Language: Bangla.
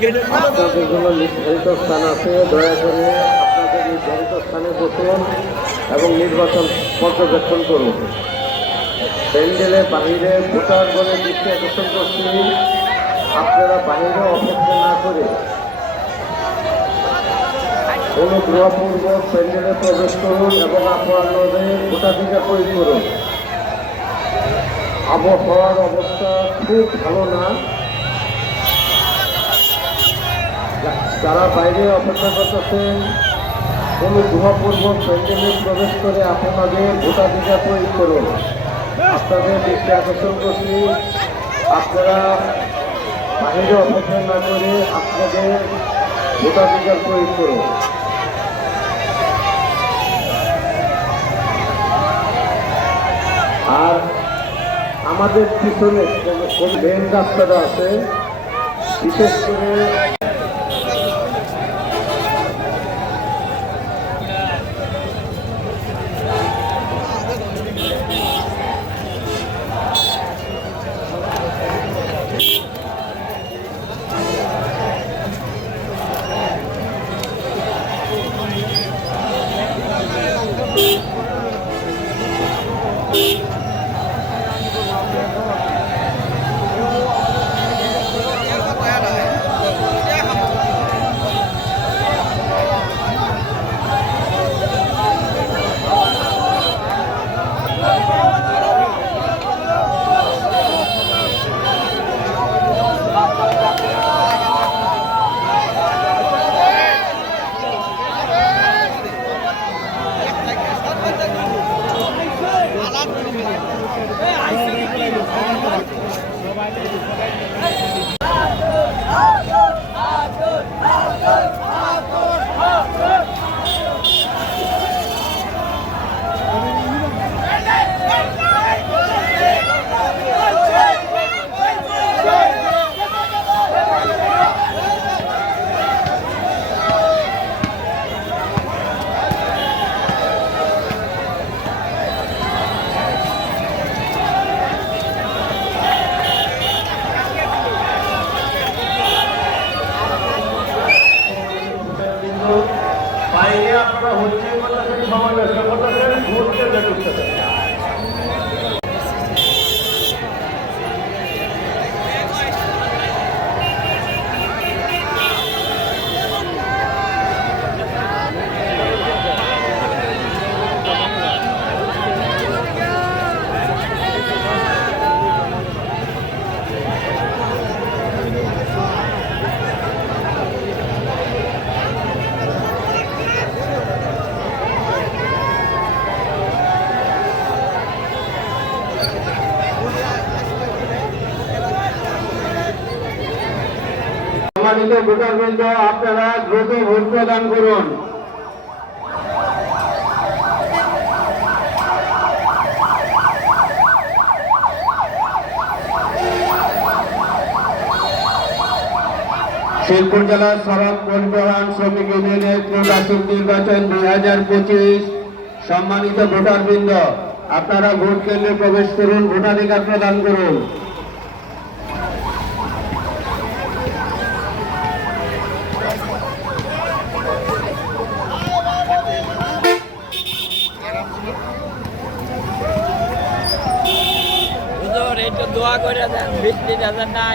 আপনাদের জন্য নির্ধারিত স্থান আছে, দয়া করে আপনাদের নির্ধারিত স্থানে বসুন এবং নির্বাচন পর্যবেক্ষণ করুন। প্যান্ডেলের বাহিরে ভোটার বলে দৃষ্টি আকর্ষণ করছি। আপনারা বাহিরে অপেক্ষা না করে অনুগ্রহপূর্বক প্যান্ডেলে প্রবেশ করুন এবং আপনাদের ভোটাধিকার প্রয়োগ করুন। আবহাওয়ার অবস্থা খুব ভালো না। যারা বাইরে অপেক্ষা করতেছেন অনুগ্রহপূর্বক প্যান্ডেলে প্রবেশ করে আপনাদের ভোটাধিকার প্রয়োগ করুন। আপনাদের দৃষ্টি আকর্ষণ করছি। আপনারা বাইরে অপেক্ষা না করে আপনাদের ভোটাধিকার প্রয়োগ করুন। আর আমাদের পিছনে কোন মেন রাস্তাটা আছে। বিশেষ করে বাইরে করতেছেন সমাজ ব্যবসা করতেছেন ঘুরতে বেরোতেছেন সম্মানিত ভোটারবৃন্দ, আপনারা দ্রুত ভোট প্রদান করুন। শিবপুর জেলার সড়ক পরিবহন শ্রমিক ইউনিয়নের ত্রৈমাসিক নির্বাচন দুই হাজার পঁচিশ। সম্মানিত ভোটারবৃন্দ, আপনারা ভোট কেন্দ্রে প্রবেশ করুন, ভোটাধিকার প্রদান করুন। হুজুর একটু দোয়া করে দেন বৃষ্টি যাতে না